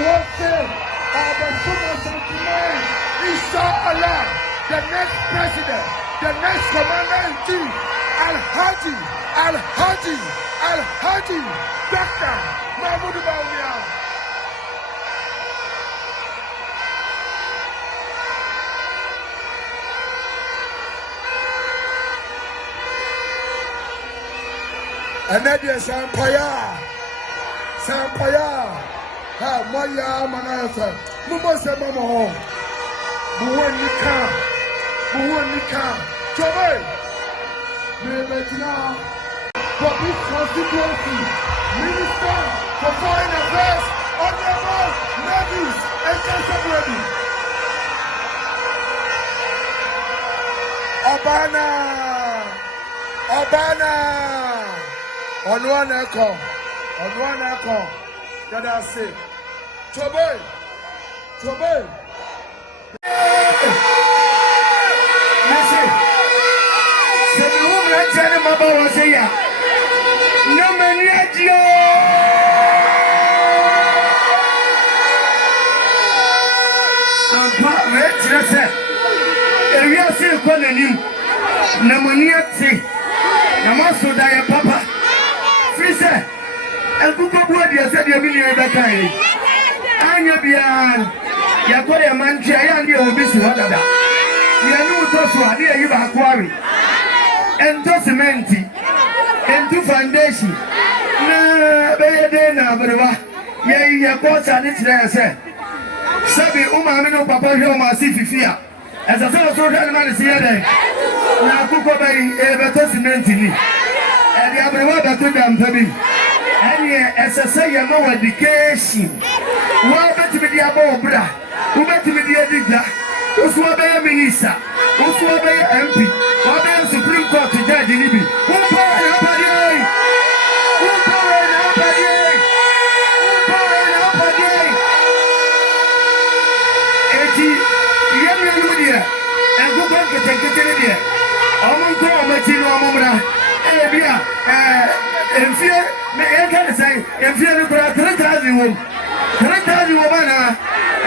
warfare of the Super Sentinel. Inshallah, the next president, the next commander-in-chief, Al-Hadi, Dr. Mahmoud Bawumia. And then there's Sampaya, ha, Maya, Manasa, Mumasa Mamo, Buwanika, Joy, Mebetina, for this constituency, Minister for Foreign Affairs, Honorable Navis, and Ready. Obana. On one echo, that I say, Toboy. Listen, so the woman I tell him about was here. No man yet, yo. I'm part rich, that's it. And we are still calling him. No man yet, see. I'm also die, Papa. Fisa, and Kuka said you million that time. I'm your beyond. You're going to man, and you'll be so hard. You know, those who are near you are quarry. And to cement and to foundation. No, but yeah, boss, and it's there, sir. Sabi, Umamino, Papa, you must see fear. As I saw so man is here. Now, Kuka by a cement in me. And the other one that took them to me. And as I say, you know education. What better be the above, brother? Who better be the editor? Who's what by a minister? Who's what by a MP? What by a Supreme Court judge in Libby? Who power up a day? Who power up a day? Who power up a day? 80 young Ludia and who got to take it in here? Among Matino Amora. If fear, I can say, if fear, 3,000 women, 3,000 women,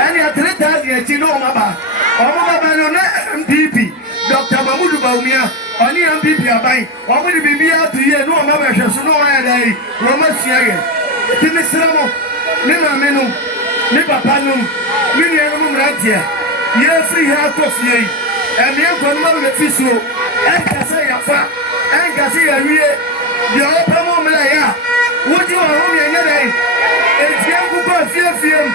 and you 3,000 Chino Maba, or MPP, Dr. Mahmoud Bawumia, only MPP are buying, or will be out to hear no Maba, so no way, Romasia, Timisramo, Nima Menu, Nipa Panum, Minium Ratia, yes, free hair coffee, and young Conman the Fisu, and Casaya. And Garcia, the open woman, would you home yesterday? It's young people, fear,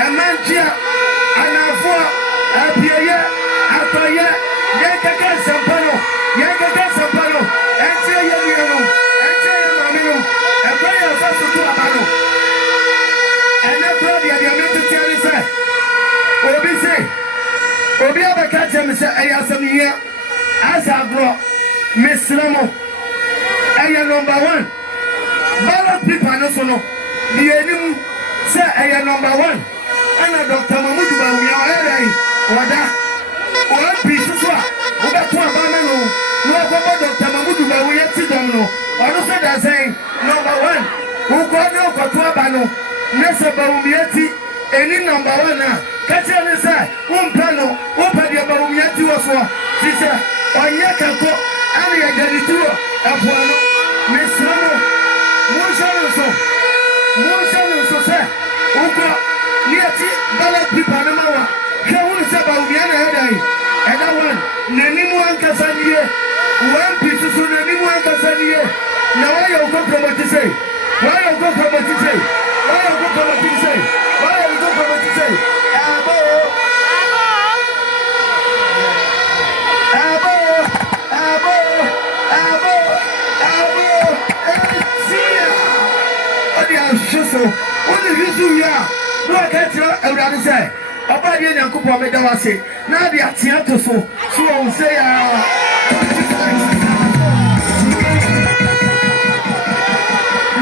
and Manchia, and Apia, Apia, Yanka Sampano, and say Yano, and say Mamino, and play a fast to Abano. And that's what the American tell is that. Obi say, Obi have a catch him, say, I have some here as I grow. Miss Ramo, I am number one. Ballot people no so no. The enemy say I am number one. And Dr. Mahmoud Bawumia Ere Wada. One piece so. Oba to abama no. No go Dr. Mahmoud Bawumia ti dom no. Ono say that saying number one. Who go no go to abano. Nessa Bawumia ti any number one na. Kacha ne say plano. Opa dia Bawumia ti wo so. Ti say onya kako and you get it to a puano, Miss Ramo, Motion, say, Uka, Niati, Ballot people, Namawa, Kaun Sabawiana, and that one, Nenimuan Casania, one piece of Nenimuan Casania. Now I go from what to say. Why you go from what to say? Why you go from what to say? Why you go from what to say? So, what did you do? Yeah, no, I can't tell everybody say. About the young couple made us say, now they are theatre so say,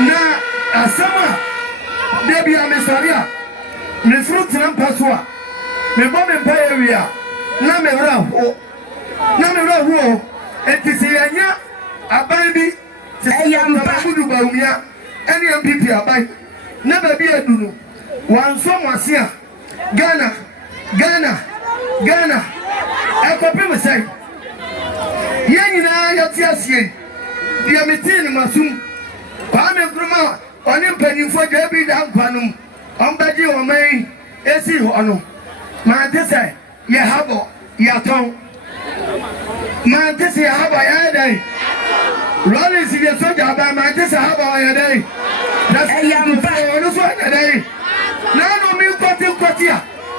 now, a summer, there be a Messiah, Miss Fruits and Pasua, me bomb in Pay area, Namera, and to say, a baby, say, I am Mahmoud Bawumia, any MPP are by. Never be a dunu. wansom asia Ghana ekopem say yenina yati asie dia metin masum pa me gruma oni mpanimfo de bi da mpanum ombaji oman esi ho no ma te say ye habo ya ton ma te say habo ya dai Rolling si de soja ba ma te say habo ya dai that's the no so ya dai na no mi kwati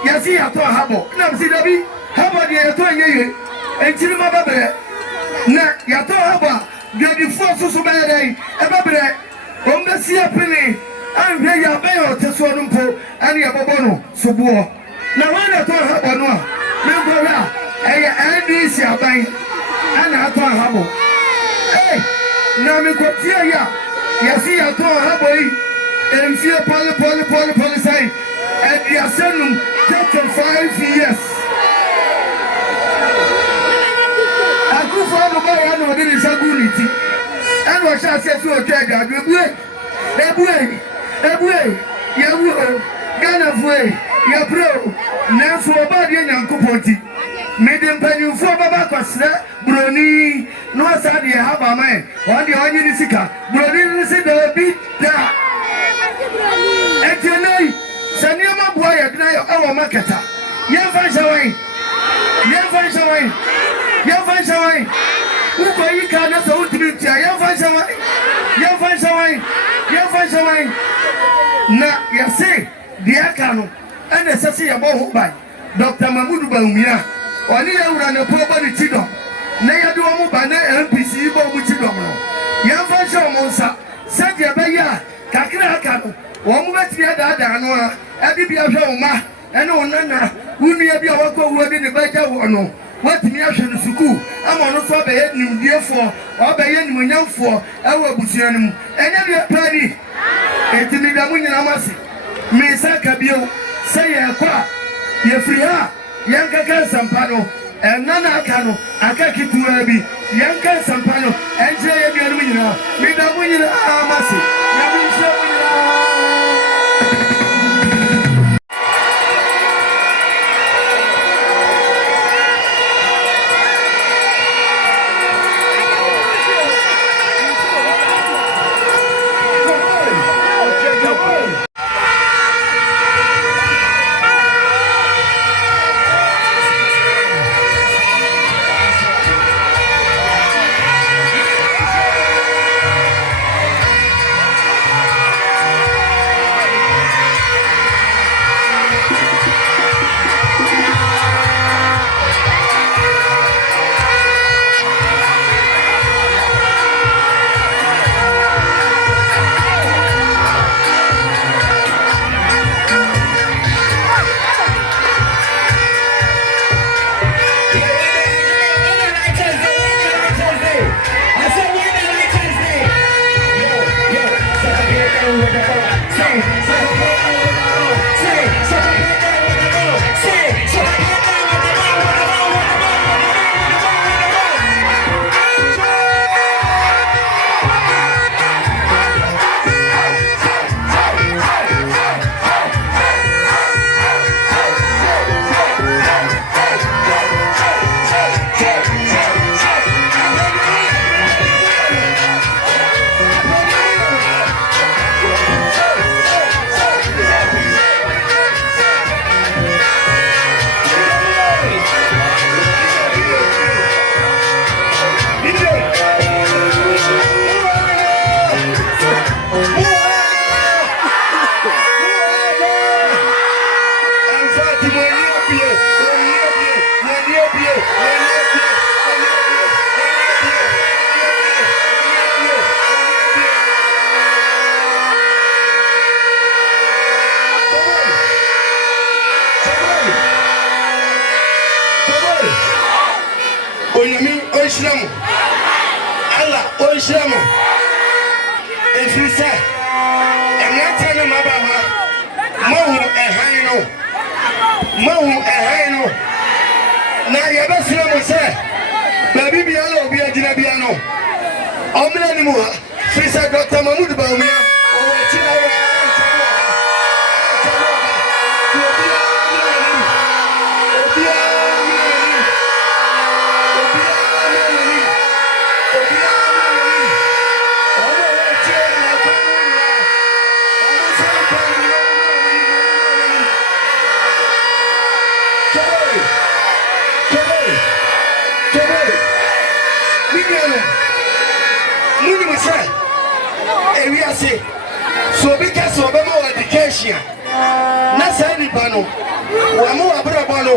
ya si ya to habo na si dabi habo de ya to yeye entiri ma babre na ya to habo de di force so ba dai e babre o mbesi apini an hwe ya ba yo te so no mpo an ya bobo no so buo na wana to habo no a me go ya e ya ndc aban ana to habo na me kwatia ya si ya to habo yi emfie poli say and the asylum 35 years. I go for the boy and no didn't say unity. And what shall say to a judge? Ghana way, ya bro, now for a body and Kupoti. Made them pay you for Babacos, Brony, no Sadi have a man, one the onion sika, Brony said the beat there. And you know, Sanyama boy at night our marketer. Yan who can you can not so to be Yan Fansaway. Now, you say, the Akano, and the Sassi about by Dr. Mahmoud Baumia, or near run a poor body Tidom. Nay, do a by MPC Bobuchidom. Yan Fansamonsa, Sadia Baya, Kakra Akano. One met me at Adanoa, Adibia Joma, and no Nana, who may be our co-word in the Baja Wano. What me after the Suku, I'm on a for the head, therefore, or by any young for our Busianum, and every party. Etimidamun Amasi, Mesa Bio, say a qua, ye free her, Yanka Sampano, and Nana Cano, Akaki Tuabi, Yanka Sampano, and Jay Gamina, Midamun Amasi, Allah Oishamo. If you say, and not telling my Baba, Mahu and Haino, Mahu and Haino. Now you ever see them say, Baby Biano, Biano, Omnanimua, she said, Dr. Mahmoud Baumia, or China. say, so because of our education, Nasa Nipano, Wamu Abrabano,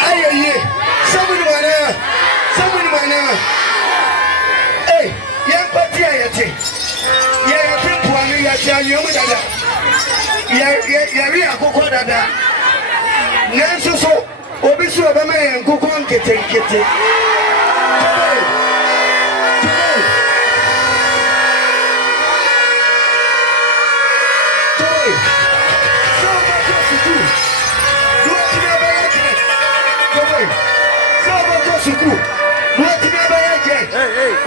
Aye, somebody mana. Hey, young party, I think. Yeah, I think one year, yeah, Coco Dada. Nancy, so, Obisu Obama and Coco and Kitty.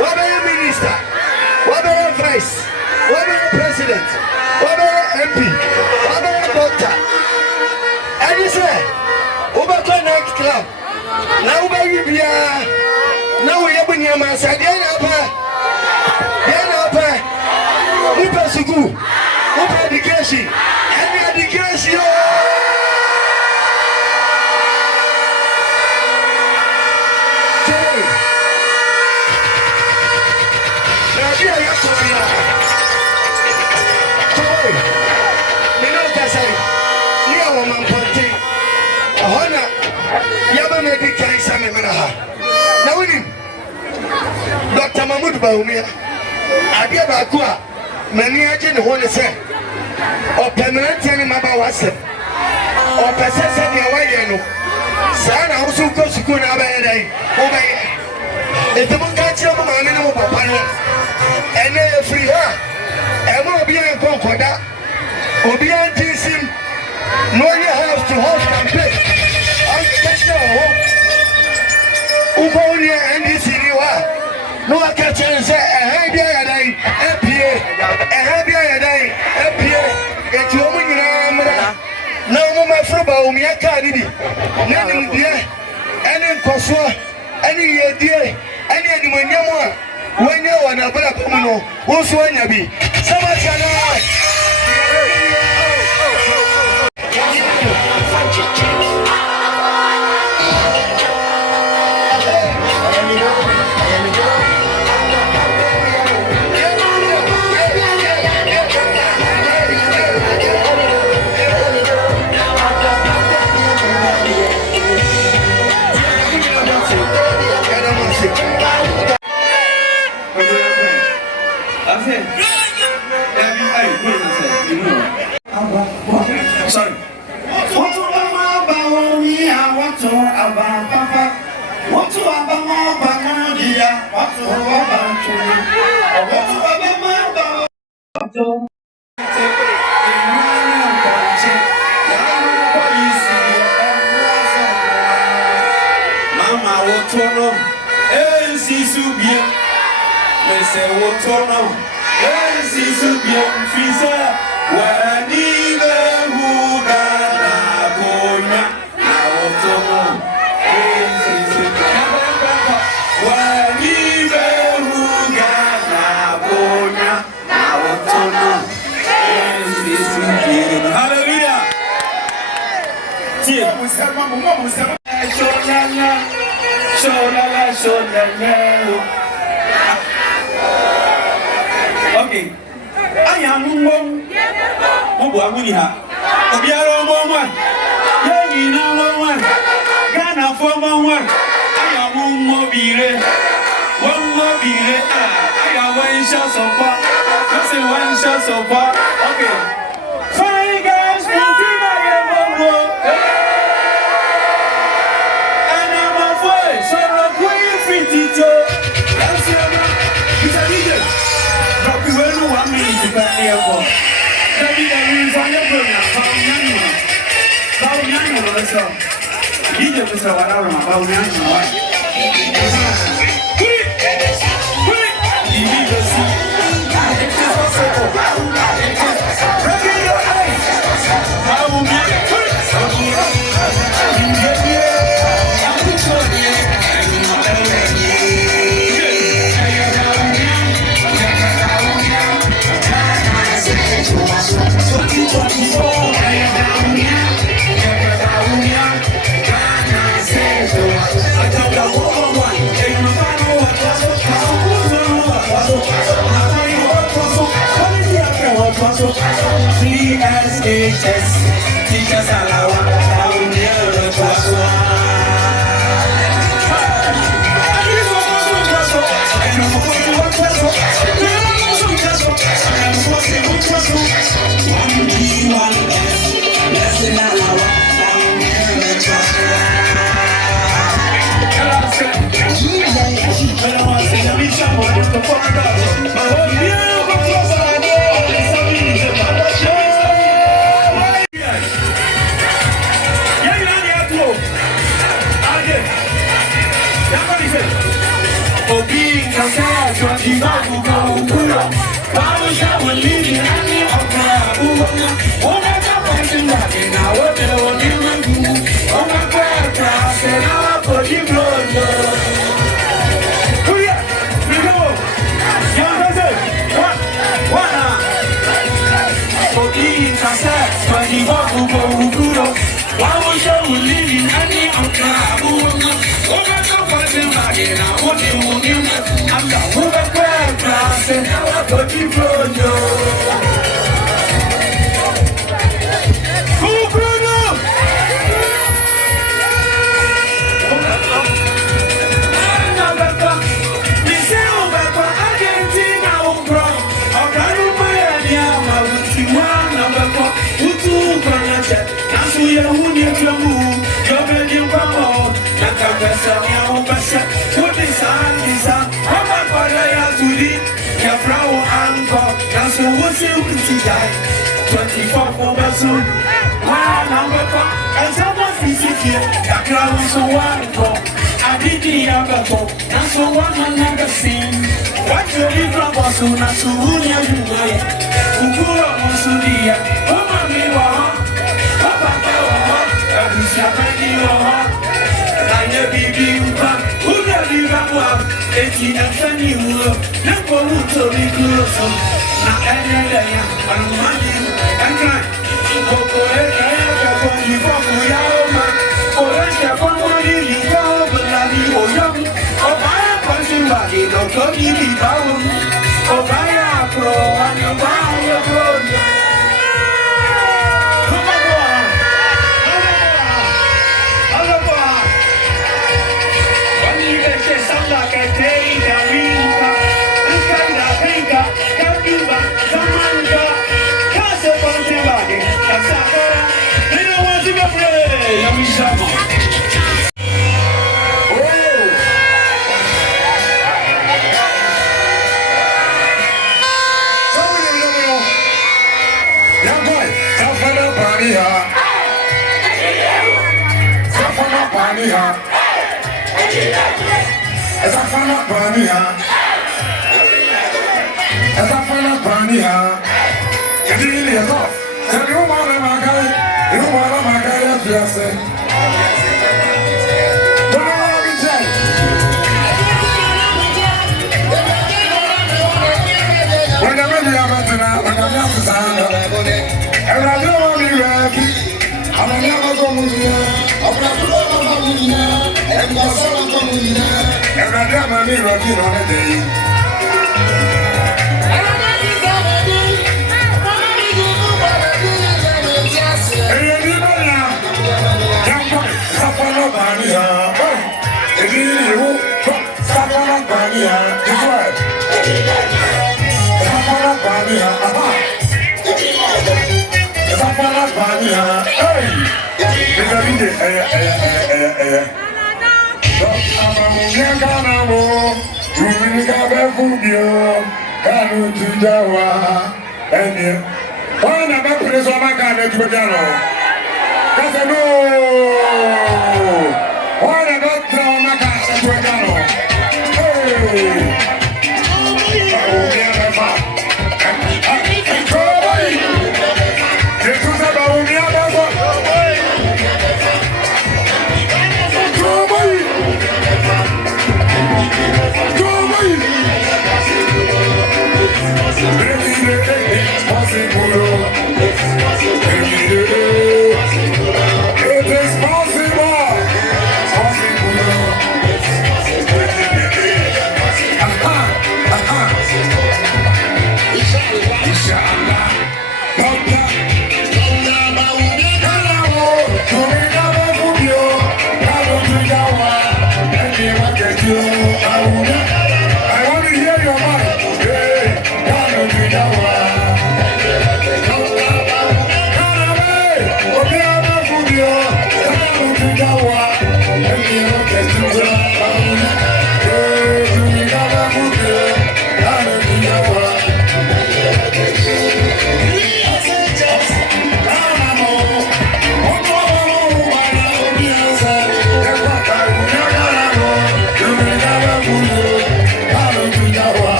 What about your minister? What about your vice? What about your president? What about your MP? What about your doctor? And you say, Obaka Night Club. Now, baby, now we have been your man said, Upasugu, Upa education, and education. Dr. Mahmoud Baumia, I gave a qua, many agent who say, or permanent Maba was it, or possessing your way. Sana also goes to good day. If the one can't tell my minimum papa, and then free her, and won't be a concorda, or be anti-sim, no, you have to hold campaign. I'll catch no hope. Ubonia and this in you are. No, I can't say a happy day, a happy day, it's your woman. No, my friend, me a cardi, nothing dear, any Kosoa, any idea, any when you want, when you are a black woman, who's when you be. So much. Sorry. What to about me? What to about Papa? What to about Banadia? What to about you? What to about Mama, what to know? Eh, si subie. Me say what to know? Eh, si subie. Fisa. Wanibe hugana konya na otomo Wanibe hugana konya na otomo Hallelujah. Tie musema mumo musema shonanya Okay. I am one. Obuamuniha. Obiaro one. Yena one. Ghana for one. I am mobile. One mobile. I am one shot so far. Just one shot so far. Okay. Fine guys, and I'm a voice. So I'm going free teacher. That's your airport. David, find a program. I teachers allow down here the crosswalk. It is possible.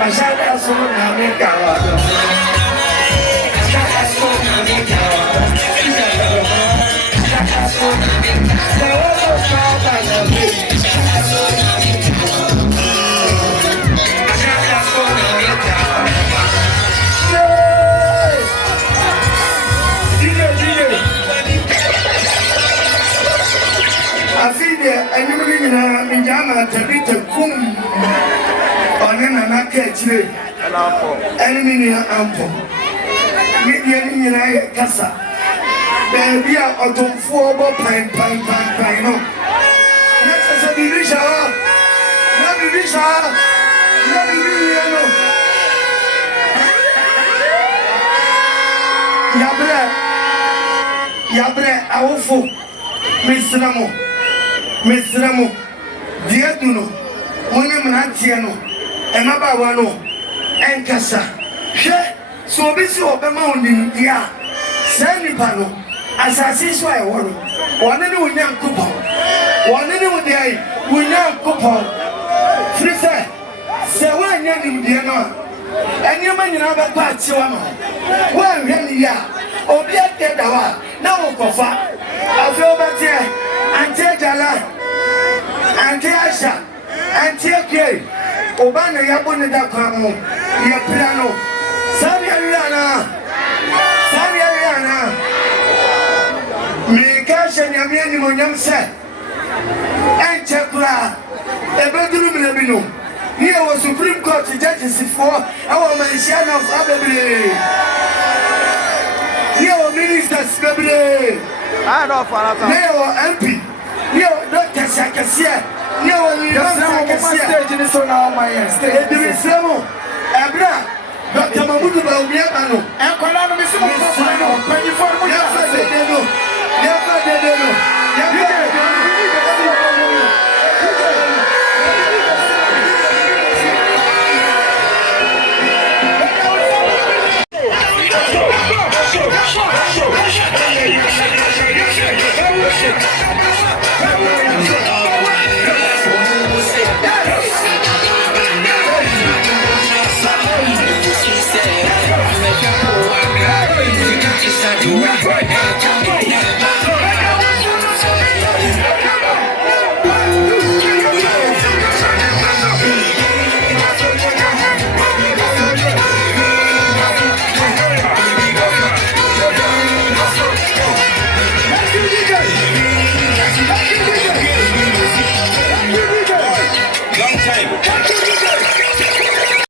Ashaka so na me kawado. Ashaka so na me kawado. Ashaka so na me kawado. Ashaka so na me kawado. I feel that anybody in Jama Tabita Kum or Nana catch you. Enemy ample. Meet the enemy in a casa. There be a autumn four pine. No. Next as a division. Not division. Not division. Yabre, awful. Mesramo, Diaduno, Monamanatiano, and Mabawano, and Casa. She, so busy of the mountain, ya, Sandy Pano, as I see so I want. One any young couple, one any day, we now couple. Frisa, say one young Diana, and your man in our parts, one young ya, or be at the hour, now, Kofa. I feel better. Auntie Jala, Auntie Asha, Auntie Kay, Obana Yabon da Kamo, Yapiano, Saviana, Mikasha Yamian Monyam said, and Chapla, a bedroom in the Bino. Here was Supreme Court judges for our Malaysian of Abbey. Here were ministers, Gabriel. I know for a MP. You Dr. Sakasia. You stage in this one now, my stage. Abra, Dr. Mabudu Baubiano, and